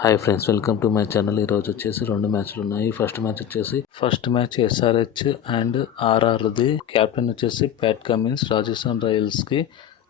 Hi friends, welcome to my channel. ఈరోజు వచ్చేసి 2 మ్యాచ్లు ఉన్నాయి. ఫస్ట్ మ్యాచ్ ఎస్ఆర్హెచ్ అండ్ ఆర్ఆర్ది. క్యాప్టెన్ వచ్చేసి ప్యాట్ కమిన్స్. రాజస్థాన్ రాయల్స్ కి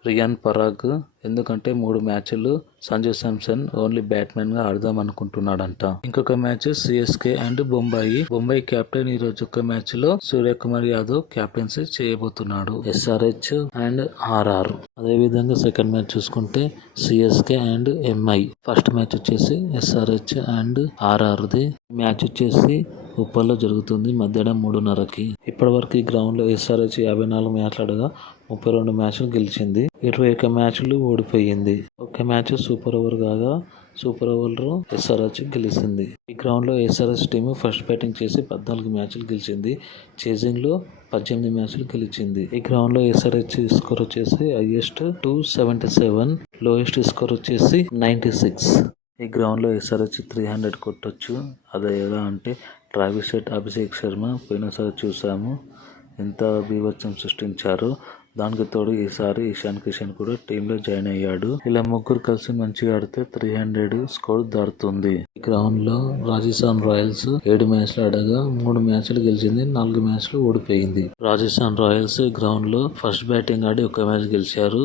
రియాన్ పరాగ్. ఎందుకంటే 3 మ్యాచ్లు సంజు శాంసన్ ఓన్లీ బ్యాట్మెన్ గా ఆడదాం అనుకుంటున్నాడంట. ఇంకొక match CSK and Bombay captain ఈ రోజు ఒక మ్యాచ్ లో సూర్యకుమార్ యాదవ్ క్యాప్టెన్సీ చేయబోతున్నాడు. SRH and RR. అదే విధంగా సెకండ్ మ్యాచ్ చూసుకుంటే CSK and MI. First match వచ్చేసి ఎస్ఆర్హెచ్ అండ్ ఆర్ఆర్ది. మ్యాచ్ వచ్చేసి ఉప్పల్లో జరుగుతుంది మధ్యాహ్నం 3:30కి. ఇప్పటి వరకు ఈ గ్రౌండ్ లో ఎస్ఆర్హెచ్ 54 మ్యాచ్లు ఆడగా 32 మ్యాచ్లు గెలిచింది. 21 మ్యాచ్లు ఓడిపోయింది. ఒక మ్యాచ్ సూపర్ ఓవర్ కాగా సూపర్ ఓవర్ లో ఎస్ఆర్హెచ్ గెలిచింది. ఈ గ్రౌండ్ లో ఎస్ఆర్హెచ్ టీమ్ ఫస్ట్ బ్యాటింగ్ చేసి 14 మ్యాచ్లు గెలిచింది. చేజింగ్ లో 18 మ్యాచ్లు గెలిచింది. ఈ గ్రౌండ్ లో ఎస్ఆర్హెచ్ స్కోర్ వచ్చేసి హైయెస్ట్ 277, లోయెస్ట్ స్కోర్ వచ్చేసి 96. ఈ గ్రౌండ్ లో ఎస్ఆర్హెచ్ 300 కొట్టొచ్చు. అదే ఎలా అంటే ట్రావిస్ హెడ్, అభిషేక్ శర్మ పోయినసారి చూసాము ఎంత బీభత్సం సృష్టించారు. దానికి తోడు ఈసారి ఇషాన్ కిషన్ కూడా టీంలో జాయిన్ అయ్యాడు. ఇలా ముగ్గురు కలిసి మంచిగా ఆడితే 300 స్కోర్ దాటుతుంది. ఈ గ్రౌండ్ లో రాజస్థాన్ రాయల్స్ 7 మ్యాచ్లు ఆడగా 3 మ్యాచ్లు గెలిచింది, 4 మ్యాచ్లు ఓడిపోయింది. రాజస్థాన్ రాయల్స్ ఈ గ్రౌండ్ లో ఫస్ట్ బ్యాటింగ్ ఆడి 1 మ్యాచ్ గెలిచారు.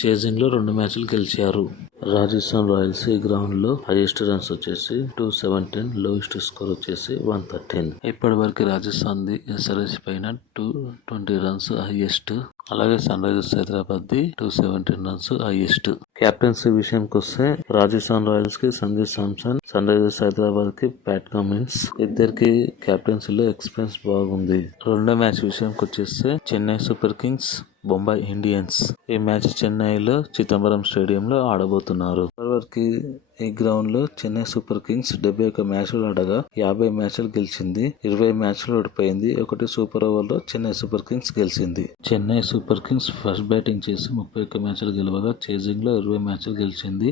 చేజింగ్ లో 2 మ్యాచ్లు గెలిచారు. రాజస్థాన్ రాయల్స్ ఈ గ్రౌండ్ లో హైయెస్ట్ రన్స్ వచ్చేసి 217, లోయెస్ట్ స్కోర్ వచ్చేసి 113. ఇప్పటి వరకు రాజస్థాన్ ది ఎస్ఆర్హెచ్ పైన 220 రన్స్ హైయెస్ట్. అలాగే సన్ రైజర్స్ హైదరాబాద్ ది 217 రన్స్ హైయెస్ట్. కెప్టెన్సీ విషయానికి వస్తే రాజస్థాన్ రాయల్స్ కి సంజు శాంసన్, సన్ రైజర్స్ హైదరాబాద్ కి ప్యాట్ కమిన్స్. ఇద్దరికి కెప్టెన్సీలో ఎక్స్పీరియన్స్ బాగుంది. రెండో మ్యాచ్ విషయానికి వచ్చేస్తే Chennai super Kings, Bombay Indians. ఈ మ్యాచ్ చెన్నైలో చిదంబరం స్టేడియంలో ఆడబోతున్నారు. ఇప్పటివరకు ఈ గ్రౌండ్ లో చెన్నై సూపర్ కింగ్స్ 71 మ్యాచ్లు ఆడగా 50 మ్యాచ్లు గెలిచింది, 20 మ్యాచ్లు ఓడిపోయింది. ఒకటి సూపర్ ఓవర్ లో చెన్నై సూపర్ కింగ్స్ గెలిచింది. Chennai super Kings first batting చేసి 31 మ్యాచ్లు గెలవగా చేజింగ్ లో 20 మ్యాచ్లు గెలిచింది,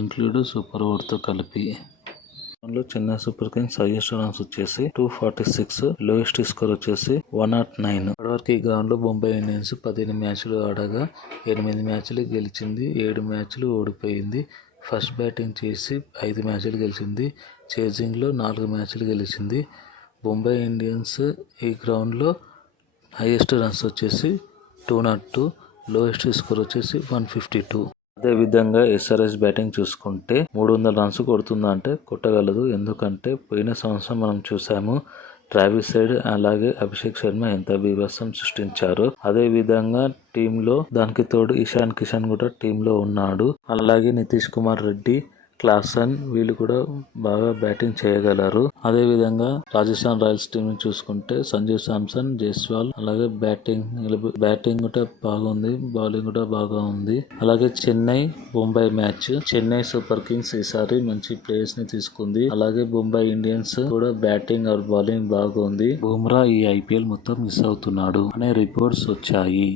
ఇంక్లూడ్ సూపర్ ఓవర్ తో కలిపి. Chennai super Kings highest runs వచ్చేసి 246, లోయెస్ట్ స్కోర్ వచ్చేసి 109. ఇప్పటివరకు ఈ గ్రౌండ్ లో బొంబాయి ఇండియన్స్ 15 మ్యాచ్లు ఆడగా 8 మ్యాచ్లు గెలిచింది, 7 మ్యాచ్లు ఓడిపోయింది. ఫస్ట్ బ్యాటింగ్ చేసి 5 మ్యాచ్లు గెలిచింది, చేజింగ్ లో 4 మ్యాచ్లు గెలిచింది. బొంబాయి ఇండియన్స్ ఈ గ్రౌండ్ లో హైయెస్ట్ రన్స్ వచ్చేసి 202, లోయెస్ట్ స్కోర్ వచ్చేసి 152. అదే విధంగా ఎస్ఆర్హెచ్ బ్యాటింగ్ చూసుకుంటే 300 రన్స్ కొడుతుందా అంటే కొట్టగలదు. ఎందుకంటే పోయిన సంవత్సరం మనం చూసాము ట్రావిస్ హెడ్ అలాగే అభిషేక్ శర్మ ఎంత బీభత్సం సృష్టించారు. అదే విధంగా టీంలో దానికి తోడు ఇషాన్ కిషన్ కూడా టీంలో ఉన్నాడు. అలాగే నితీష్ కుమార్ రెడ్డి, క్లాసన్ వీళ్ళు కూడా బాగా బ్యాటింగ్ చేయగలరు. అదే విధంగా రాజస్థాన్ రాయల్స్ టీం చూసుకుంటే సంజు శాంసన్, జైస్వాల్ అలాగే బ్యాటింగ్ కూడా బాగుంది, బౌలింగ్ కూడా బాగా ఉంది. అలాగే Bombay match Chennai super Kings ఈసారి మంచి ప్లేయర్స్ ని తీసుకుంది. అలాగే బొంబాయి ఇండియన్స్ కూడా బ్యాటింగ్ ఆర్ బౌలింగ్ బాగుంది. బుమ్రా ఈ ఐపీఎల్ మొత్తం మిస్ అవుతున్నాడు అనే రిపోర్ట్స్ వచ్చాయి.